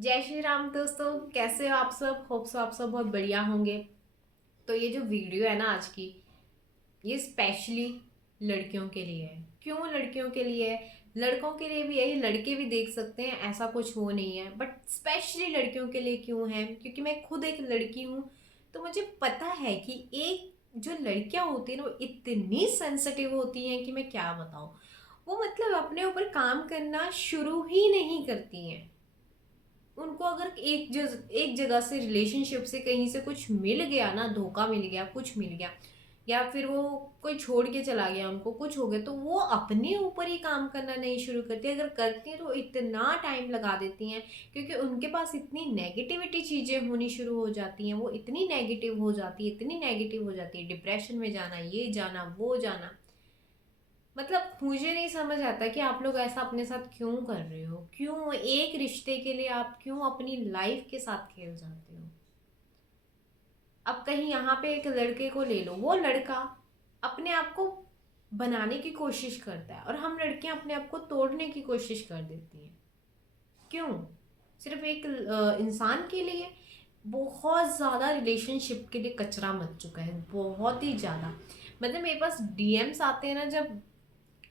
जय श्री राम दोस्तों, कैसे हो आप सब? होप सो आप सब बहुत बढ़िया होंगे। तो ये जो वीडियो है ना आज की, ये स्पेशली लड़कियों के लिए है। क्यों लड़कियों के लिए है? लड़कों के लिए भी है, ये लड़के भी देख सकते हैं, ऐसा कुछ हो नहीं है, बट स्पेशली लड़कियों के लिए क्यों है? क्योंकि मैं खुद एक लड़की हूँ। तो मुझे पता है कि एक जो लड़कियां होती हैं ना, वो इतनी सेंसिटिव होती हैं कि मैं क्या बताऊँ। वो मतलब अपने ऊपर काम करना शुरू ही नहीं करती हैं। उनको अगर एक जगह से रिलेशनशिप से कहीं से कुछ मिल गया ना, धोखा मिल गया, कुछ मिल गया, या फिर वो कोई छोड़ के चला गया, उनको कुछ हो गया, तो वो अपने ऊपर ही काम करना नहीं शुरू करती। अगर करती हैं तो इतना टाइम लगा देती हैं, क्योंकि उनके पास इतनी नेगेटिविटी चीज़ें होनी शुरू हो जाती हैं। वो इतनी नेगेटिव हो जाती है, इतनी नेगेटिव हो जाती है, डिप्रेशन में जाना, ये जाना, वो जाना। मतलब मुझे नहीं समझ आता कि आप लोग ऐसा अपने साथ क्यों कर रहे हो? क्यों एक रिश्ते के लिए आप क्यों अपनी लाइफ के साथ खेल जाते हो? अब कहीं यहाँ पे एक लड़के को ले लो, वो लड़का अपने आप को बनाने की कोशिश करता है और हम लड़कियां अपने आप को तोड़ने की कोशिश कर देती हैं। क्यों? सिर्फ एक इंसान के लिए? बहुत ज़्यादा रिलेशनशिप के लिए कचरा मच चुका है, बहुत ही ज़्यादा। मतलब मेरे पास डीएम्स आते हैं ना जब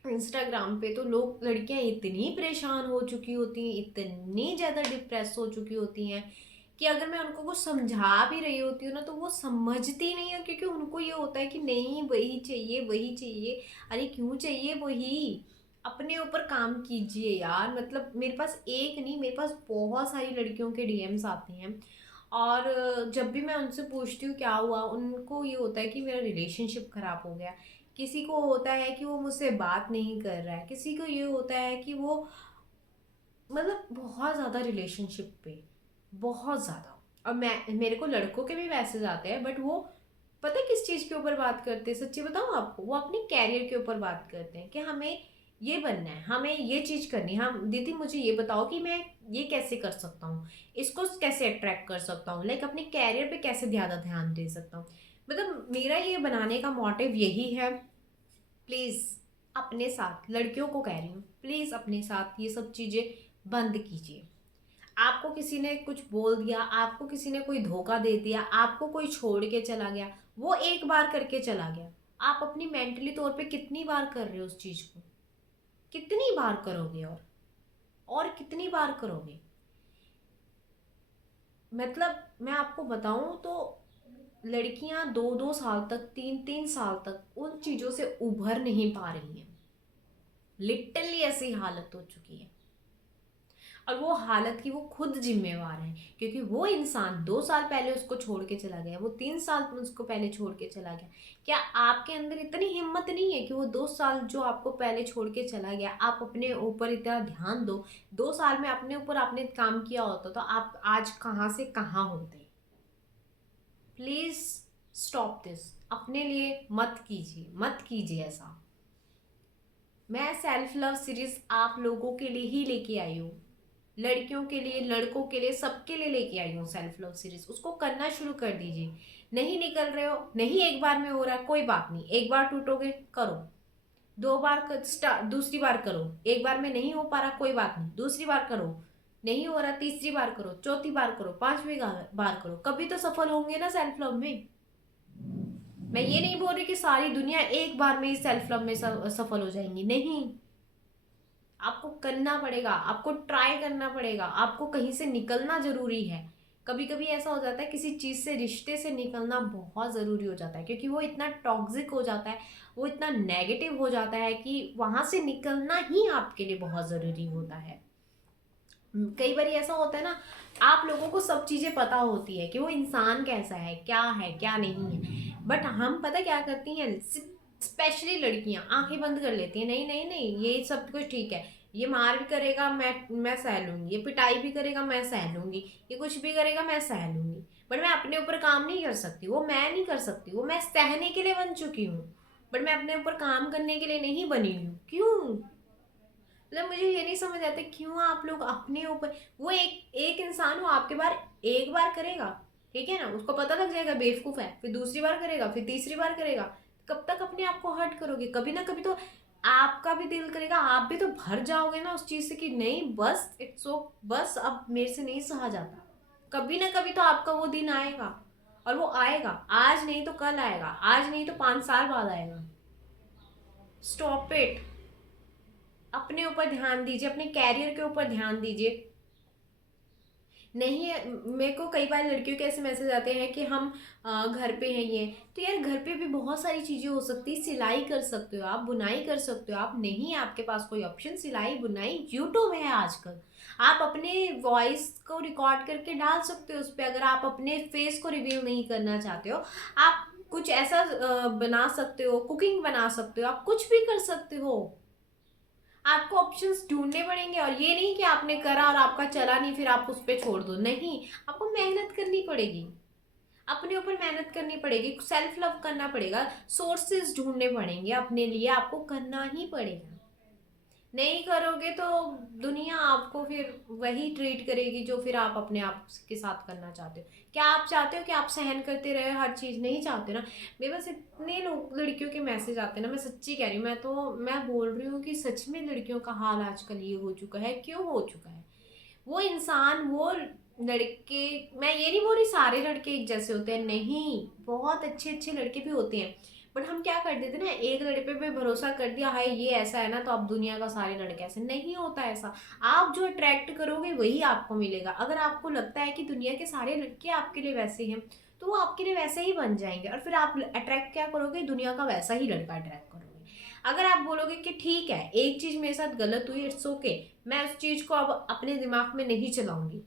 इंस्टाग्राम पे, तो लोग, लड़कियां इतनी परेशान हो चुकी होती हैं, इतनी ज़्यादा डिप्रेस हो चुकी होती हैं कि अगर मैं उनको कुछ समझा भी रही होती हूँ ना, तो वो समझती नहीं है, क्योंकि उनको ये होता है कि नहीं, वही चाहिए, वही चाहिए। अरे क्यों चाहिए वही? अपने ऊपर काम कीजिए यार। मतलब मेरे पास एक नहीं, मेरे पास बहुत सारी लड़कियों के डीएम्स आते हैं, और जब भी मैं उनसे पूछती हूँ क्या हुआ, उनको ये होता है कि मेरा रिलेशनशिप खराब हो गया। किसी को होता है कि वो मुझसे बात नहीं कर रहा है, किसी को ये होता है कि वो, मतलब बहुत ज़्यादा रिलेशनशिप पे, बहुत ज़्यादा। और मैं, मेरे को लड़कों के भी मैसेज आते हैं, बट वो पता है किस चीज़ के ऊपर बात करते हैं? सच्ची बताऊँ आपको, वो अपने कैरियर के ऊपर बात करते हैं कि हमें ये बनना है, हमें ये चीज़ करनी है। हम, दीदी मुझे ये बताओ कि मैं ये कैसे कर सकता हूँ, इसको कैसे अट्रैक्ट कर सकता हूँ, लाइक अपने कैरियर पे कैसे ज़्यादा ध्यान दे सकता हूँ। मतलब मेरा ये बनाने का मोटिव यही है। प्लीज़ अपने साथ, लड़कियों को कह रही हूँ, प्लीज़ अपने साथ ये सब चीज़ें बंद कीजिए। आपको किसी ने कुछ बोल दिया, आपको किसी ने कोई धोखा दे दिया, आपको कोई छोड़ के चला गया, वो एक बार करके चला गया। आप अपनी मेंटली तौर पे कितनी बार कर रहे हो उस चीज़ को? कितनी बार करोगे? और कितनी बार करोगे? मतलब मैं आपको बताऊं तो लड़कियां 2-2 साल तक, 3-3 साल तक उन चीज़ों से उभर नहीं पा रही हैं। लिटरली ऐसी हालत हो चुकी है, और वो हालत की वो खुद जिम्मेवार है, क्योंकि वो इंसान 2 साल पहले उसको छोड़ के चला गया, वो 3 साल उसको पहले छोड़ के चला गया। क्या आपके अंदर इतनी हिम्मत नहीं है कि वो 2 साल जो आपको पहले छोड़ के चला गया, आप अपने ऊपर इतना ध्यान दो? 2 साल में अपने ऊपर आपने काम किया होता तो आप आज कहाँ से कहाँ होते? Please stop this. अपने लिए मत कीजिए, मत कीजिए ऐसा। मैं सेल्फ लव सीरीज आप लोगों के लिए ही लेके आई हूँ, लड़कियों के लिए, लड़कों के लिए, सबके लिए लेके आई हूँ सेल्फ लव सीरीज। उसको करना शुरू कर दीजिए। नहीं निकल रहे हो, नहीं एक बार में हो रहा, कोई बात नहीं, एक बार टूटोगे, करो। 2 बार दूसरी बार करो। एक बार में नहीं हो पा रहा, कोई बात नहीं, दूसरी बार करो। नहीं हो रहा, तीसरी बार करो, चौथी बार करो, पांचवी बार करो, कभी तो सफल होंगे ना सेल्फ लव में। मैं ये नहीं बोल रही कि सारी दुनिया एक बार में ही सेल्फ लव में सफल हो जाएंगी, नहीं। आपको करना पड़ेगा, आपको ट्राई करना पड़ेगा, आपको कहीं से निकलना जरूरी है। कभी कभी ऐसा हो जाता है, किसी चीज से, रिश्ते से निकलना बहुत जरूरी हो जाता है, क्योंकि वो इतना टॉक्सिक हो जाता है, वो इतना नेगेटिव हो जाता है कि वहां से निकलना ही आपके लिए बहुत जरूरी होता है। कई बार ऐसा होता है ना, आप लोगों को सब चीजें पता होती है कि वो इंसान कैसा है, क्या नहीं है, बट हम पता क्या करती हैं, स्पेशली लड़कियां आंखें बंद कर लेती हैं। नहीं नहीं नहीं, ये सब कुछ ठीक है, ये मार भी करेगा, मैं सह लूंगी, ये पिटाई भी करेगा, मैं सह लूंगी, ये कुछ भी करेगा, मैं सह लूंगी, बट मैं अपने ऊपर काम नहीं कर सकती। वो मैं नहीं कर सकती, वो मैं सहने के लिए बन चुकी हूँ, बट मैं अपने ऊपर काम करने के लिए नहीं बनी हूँ। क्यों? मतलब मुझे ये नहीं समझ आता क्यों आप लोग अपने ऊपर, वो एक इंसान, वो आपके बार एक बार करेगा, ठीक है ना, उसको पता लग जाएगा बेवकूफ है, फिर दूसरी बार करेगा, फिर तीसरी बार करेगा। कब तक अपने आप को हर्ट करोगे? कभी ना कभी तो आपका भी दिल करेगा, आप भी तो भर जाओगे ना उस चीज से कि नहीं बस इट्स सो, बस अब मेरे से नहीं सहा जाता। कभी ना कभी तो आपका वो दिन आएगा, और वो आएगा, आज नहीं तो कल आएगा, आज नहीं तो 5 साल बाद आएगा। Stop it. अपने ऊपर ध्यान दीजिए, अपने कैरियर के ऊपर ध्यान दीजिए। नहीं, मेरे को कई बार लड़कियों के ऐसे मैसेज आते हैं कि हम घर पे हैं ये, तो यार घर पे भी बहुत सारी चीज़ें हो सकती है। सिलाई कर सकते हो आप, बुनाई कर सकते हो आप, नहीं आपके पास कोई ऑप्शन, सिलाई बुनाई यूट्यूब है आजकल। आप अपने वॉइस को रिकॉर्ड करके डाल सकते हो उस पर, अगर आप अपने फेस को रिवील नहीं करना चाहते हो। आप कुछ ऐसा बना सकते हो, कुकिंग बना सकते हो, आप कुछ भी कर सकते हो। आपको ऑप्शंस ढूंढने पड़ेंगे, और ये नहीं कि आपने करा और आपका चला नहीं फिर आप उस पर छोड़ दो, नहीं। आपको मेहनत करनी पड़ेगी, अपने ऊपर मेहनत करनी पड़ेगी, सेल्फ लव करना पड़ेगा, सोर्सेज ढूंढने पड़ेंगे अपने लिए, आपको करना ही पड़ेगा। नहीं करोगे तो दुनिया आपको फिर वही ट्रीट करेगी जो फिर आप अपने आप के साथ करना चाहते हो। क्या आप चाहते हो कि आप सहन करते रहे हर चीज़? नहीं चाहते ना। मेरे पास इतने लोग लड़कियों के मैसेज आते हैं ना, मैं सच्ची कह रही हूँ, मैं बोल रही हूँ कि सच में लड़कियों का हाल आजकल ये हो चुका है। क्यों हो चुका है? वो इंसान, वो लड़के, मैं ये नहीं बोल रही सारे लड़के एक जैसे होते हैं, नहीं, बहुत अच्छे अच्छे लड़के भी होते हैं। बट हम क्या कर देते ना, एक लड़के पे भरोसा कर दिया, हाय ये ऐसा है ना तो अब दुनिया का सारे लड़के ऐसे, नहीं होता ऐसा। आप जो अट्रैक्ट करोगे वही आपको मिलेगा। अगर आपको लगता है कि दुनिया के सारे लड़के आपके लिए वैसे हैं, तो वो आपके लिए वैसे ही बन जाएंगे, और फिर आप अट्रैक्ट क्या करोगे? दुनिया का वैसा ही लड़का अट्रैक्ट करोगे। अगर आप बोलोगे कि ठीक है एक चीज मेरे साथ गलत हुई, इट्स ओके, मैं उस चीज को अब अपने दिमाग में नहीं चलाऊंगी,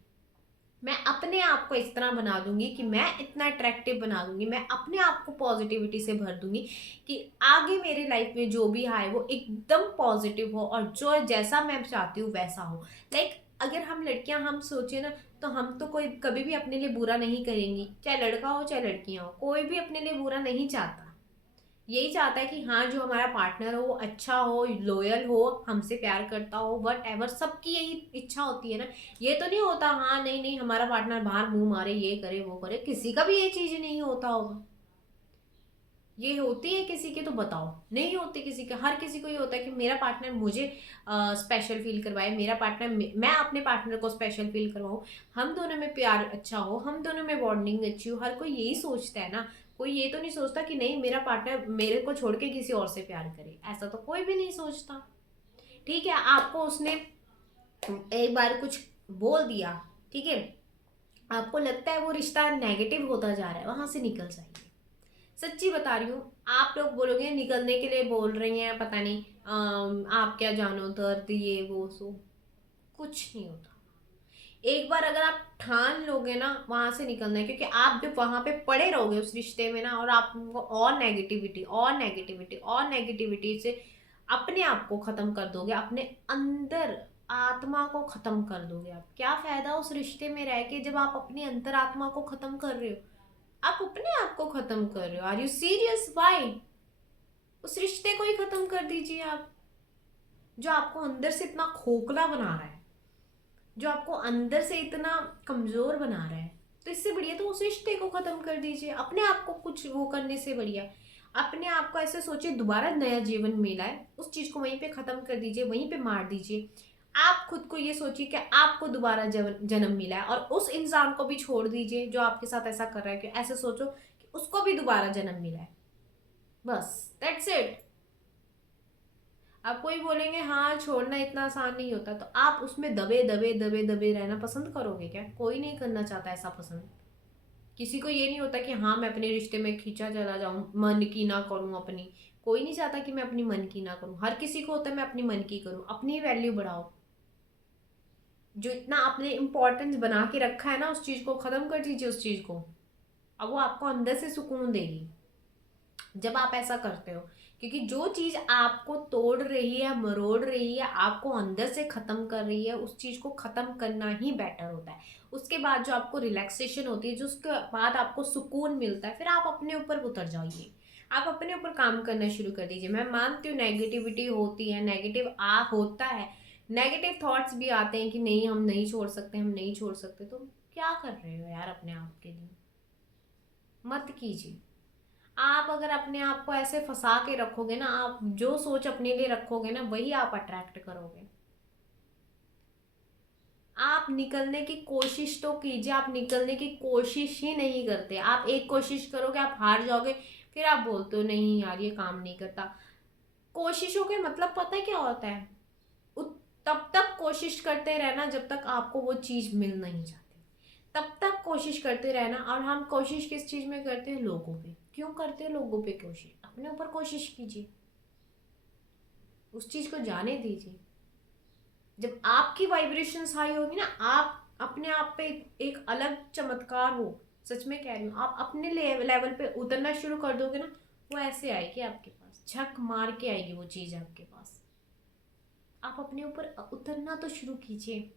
मैं अपने आप को इस तरह बना दूंगी कि मैं इतना अट्रैक्टिव बना दूंगी, मैं अपने आप को पॉजिटिविटी से भर दूंगी कि आगे मेरे लाइफ में जो भी आए वो एकदम पॉजिटिव हो, और जो जैसा मैं चाहती हूँ वैसा हो। लाइक अगर हम लड़कियां हम सोचे ना, तो हम तो कोई कभी भी अपने लिए बुरा नहीं करेंगी, चाहे लड़का हो चाहे लड़कियां हो, कोई भी अपने लिए बुरा नहीं चाहता। यही चाहता है कि हाँ जो हमारा पार्टनर हो वो अच्छा हो, लॉयल हो, हमसे प्यार करता हो, वट एवर, सबकी यही इच्छा होती है ना। ये तो नहीं होता हाँ नहीं नहीं हमारा पार्टनर बाहर मुंह मारे, ये करे वो करे, किसी का भी ये चीज नहीं होता होगा। ये होती है किसी के तो बताओ? नहीं होती किसी के। हर किसी को ये होता है कि मेरा पार्टनर मुझे स्पेशल फील करवाए, मेरा पार्टनर, मैं अपने पार्टनर को स्पेशल फील करवाऊँ, हम दोनों में प्यार अच्छा हो, हम दोनों में बॉन्डिंग अच्छी हो। हर कोई यही सोचता है ना। कोई ये तो नहीं सोचता कि नहीं मेरा पार्टनर मेरे को छोड़ के किसी और से प्यार करे, ऐसा तो कोई भी नहीं सोचता। ठीक है, आपको उसने एक बार कुछ बोल दिया, ठीक है, आपको लगता है वो रिश्ता नेगेटिव होता जा रहा है, वहां से निकल जाइए। सच्ची बता रही हूँ। आप लोग बोलोगे निकलने के लिए बोल रही हैं, पता नहीं आप क्या जानो दर्द ये वो सो, कुछ नहीं होता। एक बार अगर आप ठान लोगे ना वहां से निकलना है, क्योंकि आप जब वहां पे पड़े रहोगे उस रिश्ते में ना, और आप और नेगेटिविटी और नेगेटिविटी और नेगेटिविटी से अपने आप को खत्म कर दोगे, अपने अंदर आत्मा को खत्म कर दोगे। आप क्या फायदा उस रिश्ते में रह के जब आप अपनी अंतर आत्मा को खत्म कर रहे हो? आप अपने आप को खत्म कर रहे हो। Are you serious? वाई? उस रिश्ते को ही खत्म कर दीजिए आप, जो आपको अंदर से इतना खोखला बना रहा है, जो आपको अंदर से इतना कमजोर बना रहा है। तो इससे बढ़िया तो उस रिश्ते को खत्म कर दीजिए। अपने आप को कुछ वो करने से बढ़िया अपने आप को ऐसे सोचिए दोबारा नया जीवन मिला है, उस चीज को वहीं पे खत्म कर दीजिए, वहीं पे मार दीजिए। आप खुद को ये सोचिए कि आपको दोबारा जन्म मिला है, और उस इंसान को भी छोड़ दीजिए जो आपके साथ ऐसा कर रहा है, कि ऐसे सोचो कि उसको भी दोबारा जन्म मिला है। बस दैट्स इट। आप कोई बोलेंगे हाँ छोड़ना इतना आसान नहीं होता, तो आप उसमें दबे दबे दबे दबे रहना पसंद करोगे क्या? कोई नहीं करना चाहता ऐसा पसंद। किसी को ये नहीं होता कि हाँ मैं अपने रिश्ते में खींचा चला जाऊं, मन की ना करूं अपनी। कोई नहीं चाहता कि मैं अपनी मन की ना करूं, हर किसी को होता है मैं अपनी मन की करूं। अपनी वैल्यू बढ़ाओ। जो इतना आपने इम्पोर्टेंस बना के रखा है ना, उस चीज को खत्म कर दीजिए, उस चीज को। अब वो आपको अंदर से सुकून देगी जब आप ऐसा करते हो। क्योंकि जो चीज आपको तोड़ रही है, मरोड़ रही है, आपको अंदर से खत्म कर रही है, उस चीज को खत्म करना ही बेटर होता है। उसके बाद जो आपको रिलैक्सेशन होती है, जो उसके बाद आपको सुकून मिलता है, फिर आप अपने ऊपर उतर जाइए। आप अपने ऊपर काम करना शुरू कर दीजिए। मैं मानती हूँ नेगेटिविटी होती है, नेगेटिव आ होता है, नेगेटिव थॉट्स भी आते हैं कि नहीं हम नहीं छोड़ सकते, हम नहीं छोड़ सकते। तो क्या कर रहे हो यार अपने आप के लिए? मत कीजिए। आप अगर अपने आप को ऐसे फंसा के रखोगे ना, आप जो सोच अपने लिए रखोगे ना वही आप अट्रैक्ट करोगे। आप निकलने की कोशिश तो कीजिए, आप निकलने की कोशिश ही नहीं करते। आप एक कोशिश करोगे, आप हार जाओगे, फिर आप बोलते हो नहीं यार ये काम नहीं करता। कोशिशों के मतलब पता है क्या होता है? तब तक कोशिश करते रहना जब तक आपको वो चीज़ मिल नहीं जाती, तब तक कोशिश करते रहना। और हम कोशिश किस चीज़ में करते हैं? लोगों पे। क्यों करते हैं लोगों पे कोशिश? अपने ऊपर कोशिश कीजिए, उस चीज़ को जाने दीजिए। जब आपकी वाइब्रेशंस हाई होगी ना, आप अपने आप पे एक अलग चमत्कार हो, सच में कह रही हूँ, आप अपने लेवल पे उतरना शुरू कर दोगे ना, वो ऐसे आएगी आपके पास, झक मार के आएगी वो चीज़ आपके पास। आप अपने ऊपर उतरना तो शुरू कीजिए।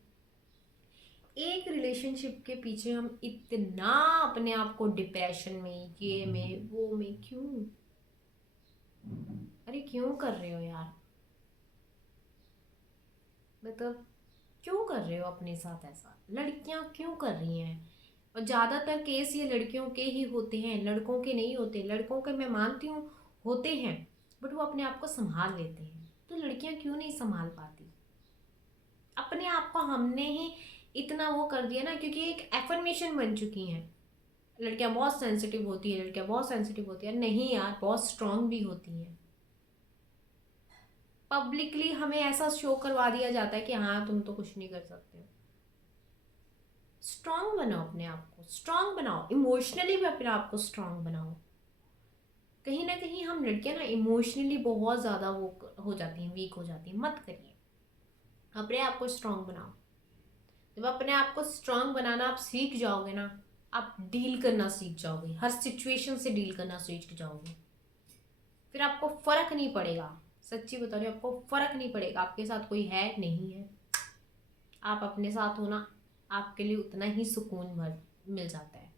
एक रिलेशनशिप के पीछे हम इतना अपने आप को डिप्रेशन में, ये में वो में क्यों? अरे क्यों कर रहे हो यार? मतलब क्यों कर रहे हो अपने साथ ऐसा? लड़कियां क्यों कर रही हैं? और ज़्यादातर केस ये लड़कियों के ही होते हैं, लड़कों के नहीं होते। लड़कों के मैं मानती हूँ होते हैं, बट वो अपने आप को संभाल लेते हैं। तो लड़कियां क्यों नहीं संभाल पाती? अपने आप को हमने ही इतना वो कर दिया ना, क्योंकि एक एफर्मेशन बन चुकी हैं। लड़कियां बहुत सेंसिटिव होती है, लड़कियां बहुत सेंसिटिव होती है। नहीं यार, बहुत स्ट्रांग भी होती हैं। पब्लिकली हमें ऐसा शो करवा दिया जाता है कि हाँ तुम तो कुछ नहीं कर सकते हो। स्ट्रांग बनाओ, अपने आप को स्ट्रांग बनाओ, इमोशनली भी अपने आप को स्ट्रांग बनाओ। कहीं ना कहीं हम लड़कियां ना इमोशनली बहुत ज़्यादा वो हो जाती हैं, वीक हो जाती हैं। मत करिए, अपने आप को स्ट्रांग बनाओ। जब अपने आप को स्ट्रांग बनाना आप सीख जाओगे ना, आप डील करना सीख जाओगे, हर सिचुएशन से डील करना सीख जाओगे। फिर आपको फर्क नहीं पड़ेगा, सच्ची बता रही हूँ, आपको फर्क नहीं पड़ेगा आपके साथ कोई है नहीं है। आप अपने साथ हो ना, आपके लिए उतना ही सुकून भर मिल जाता है।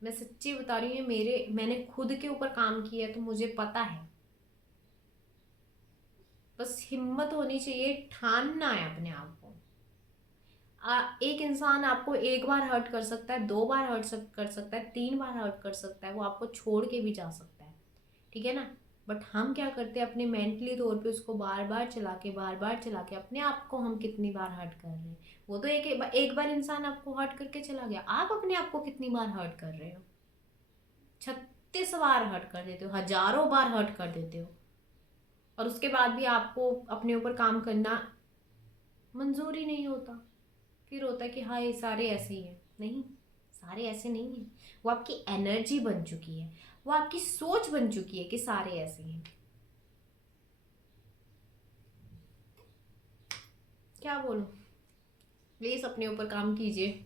मैं सच्ची बता रही हूँ, मैंने खुद के ऊपर काम किया है तो मुझे पता है। बस हिम्मत होनी चाहिए, ठानना है अपने आप को। एक इंसान आपको एक बार हर्ट कर सकता है, दो बार हर्ट कर सकता है, तीन बार हर्ट कर सकता है, वो आपको छोड़ के भी जा सकता है, ठीक है ना? बट हम क्या करते हैं, अपने मेंटली तौर पे उसको बार बार चला के अपने आप को हम कितनी बार हर्ट कर रहे हैं। वो तो एक बार इंसान आपको हर्ट करके चला गया, आप अपने आप को कितनी बार हर्ट कर रहे हो? 36 बार हर्ट कर देते हो, हजारों बार हर्ट कर देते हो। और उसके बाद भी आपको अपने ऊपर काम करना मंजूर ही नहीं होता। फिर होता है कि हाँ ये सारे ऐसे ही हैं। नहीं, सारे ऐसे नहीं हैं। वो आपकी एनर्जी बन चुकी है, वो आपकी सोच बन चुकी है कि सारे ऐसे हैं। क्या बोलूं, प्लीज़ अपने ऊपर काम कीजिए।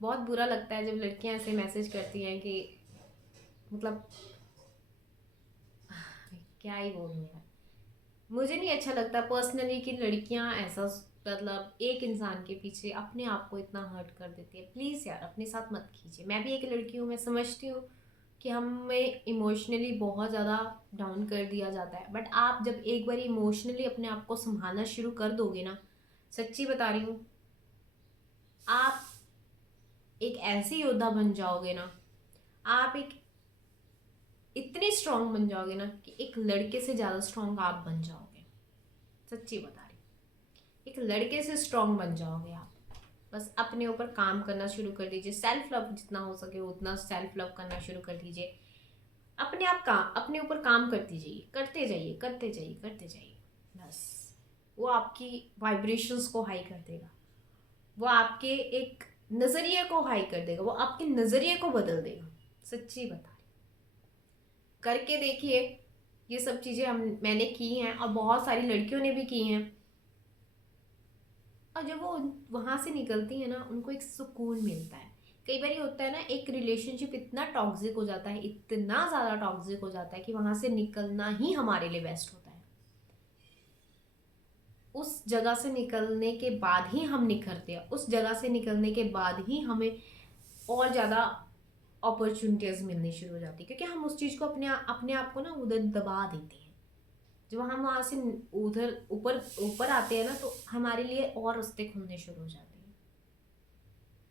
बहुत बुरा लगता है जब लड़कियां ऐसे मैसेज करती हैं कि मतलब क्या ही बोलूं यार। मुझे नहीं अच्छा लगता पर्सनली कि लड़कियां ऐसा मतलब एक इंसान के पीछे अपने आप को इतना हर्ट कर देती है। प्लीज़ यार अपने साथ मत कीजिए। मैं भी एक लड़की हूँ, मैं समझती हूँ कि हमें इमोशनली बहुत ज़्यादा डाउन कर दिया जाता है, बट आप जब एक बार इमोशनली अपने आप को संभालना शुरू कर दोगे ना, सच्ची बता रही हूँ, आप एक ऐसी योद्धा बन जाओगे ना, आप एक इतने स्ट्रांग बन जाओगे ना कि एक लड़के से ज़्यादा स्ट्रांग आप बन जाओगे। सच्ची बता रही हूँ, एक लड़के से स्ट्रांग बन जाओगे आप। बस अपने ऊपर काम करना शुरू कर दीजिए। सेल्फ लव जितना हो सके उतना सेल्फ लव करना शुरू कर दीजिए। अपने ऊपर काम करते जाइए, करते जाइए, करते जाइए, करते जाइए। बस वो आपकी वाइब्रेशंस को हाई कर देगा, वो आपके एक नज़रिए को हाई कर देगा, वो आपके नज़रिए को बदल देगा। सच्ची बता रही, करके देखिए। ये सब चीज़ें मैंने की हैं और बहुत सारी लड़कियों ने भी की हैं। और जब वो वहाँ से निकलती है ना, उनको एक सुकून मिलता है। कई बार ये होता है ना, एक रिलेशनशिप इतना टॉक्सिक हो जाता है, इतना ज़्यादा टॉक्सिक हो जाता है कि वहाँ से निकलना ही हमारे लिए बेस्ट होता है। उस जगह से निकलने के बाद ही हम निखरते हैं, उस जगह से निकलने के बाद ही हमें और ज़्यादा अपॉर्चुनिटीज़ मिलनी शुरू हो जाती है, क्योंकि हम उस चीज़ को अपने आप को ना उधर दबा देते हैं। जब हम वहाँ से उधर ऊपर ऊपर आते हैं ना, तो हमारे लिए और रास्ते खुलने शुरू हो जाते हैं।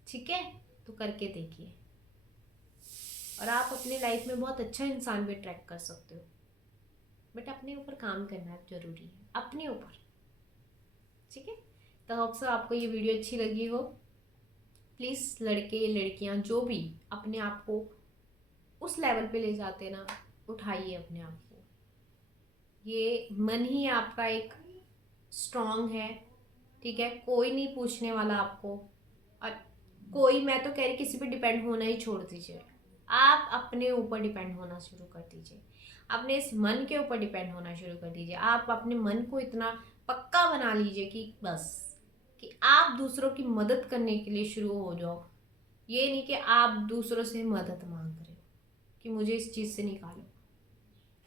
ठीक है, तो करके देखिए। और आप अपनी लाइफ में बहुत अच्छा इंसान भी अट्रैक्ट कर सकते हो, बट अपने ऊपर काम करना जरूरी है, अपने ऊपर। ठीक है, तो होप सो आपको ये वीडियो अच्छी लगी हो। प्लीज़ लड़के लड़कियां जो भी अपने आप को उस लेवल पे ले जाते ना, उठाइए अपने आप को। ये मन ही आपका एक स्ट्रांग है, ठीक है, कोई नहीं पूछने वाला आपको। और कोई, मैं तो कह रही किसी पे डिपेंड होना ही छोड़ दीजिए, आप अपने ऊपर डिपेंड होना शुरू कर दीजिए, अपने इस मन के ऊपर डिपेंड होना शुरू कर दीजिए। आप अपने मन को इतना पक्का बना लीजिए कि बस, कि आप दूसरों की मदद करने के लिए शुरू हो जाओ। ये नहीं कि आप दूसरों से मदद मांग रहे हो कि मुझे इस चीज़ से निकालो।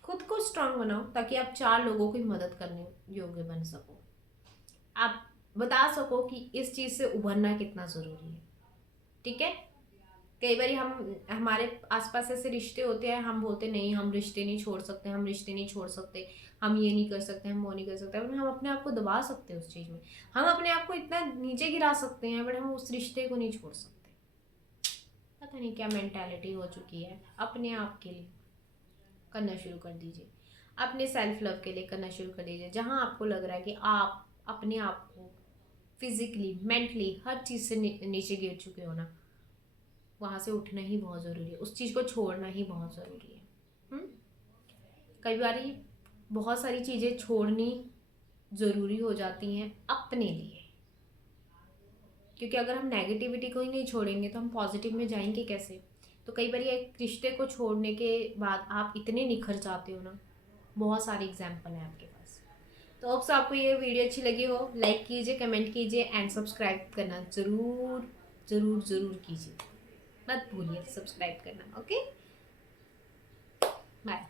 खुद को स्ट्रांग बनाओ ताकि आप 4 लोगों की मदद करने योग्य बन सको, आप बता सको कि इस चीज़ से उभरना कितना ज़रूरी है। ठीक है, कई बार हम, हमारे आसपास ऐसे रिश्ते होते हैं, हम बोलते नहीं हम रिश्ते नहीं छोड़ सकते, हम रिश्ते नहीं छोड़ सकते, हम ये नहीं कर सकते, हम वो नहीं कर सकते, बट हम अपने आप को दबा सकते हैं उस चीज़ में, हम अपने आप को इतना नीचे गिरा सकते हैं, बट हम उस रिश्ते को नहीं छोड़ सकते। पता नहीं क्या मेंटालिटी हो चुकी है। अपने आप के लिए करना शुरू कर दीजिए, अपने सेल्फ लव के लिए करना शुरू कर दीजिए। जहाँ आपको लग रहा है कि आप अपने आप को फिजिकली मेंटली हर चीज़ से नीचे गिर चुके हो ना, वहाँ से उठना ही बहुत ज़रूरी है, उस चीज़ को छोड़ना ही बहुत ज़रूरी है। कई बार बहुत सारी चीज़ें छोड़नी ज़रूरी हो जाती हैं अपने लिए, क्योंकि अगर हम नेगेटिविटी को ही नहीं छोड़ेंगे तो हम पॉजिटिव में जाएंगे कैसे। तो कई बार एक रिश्ते को छोड़ने के बाद आप इतने निखर जाते हो ना, बहुत सारे एग्जाम्पल हैं आपके पास। तो होप्स आपको ये वीडियो अच्छी लगी हो, लाइक कीजिए, कमेंट कीजिए एंड सब्सक्राइब करना ज़रूर ज़रूर ज़रूर कीजिए, मत भूलिए सब्सक्राइब करना। Okay, bye.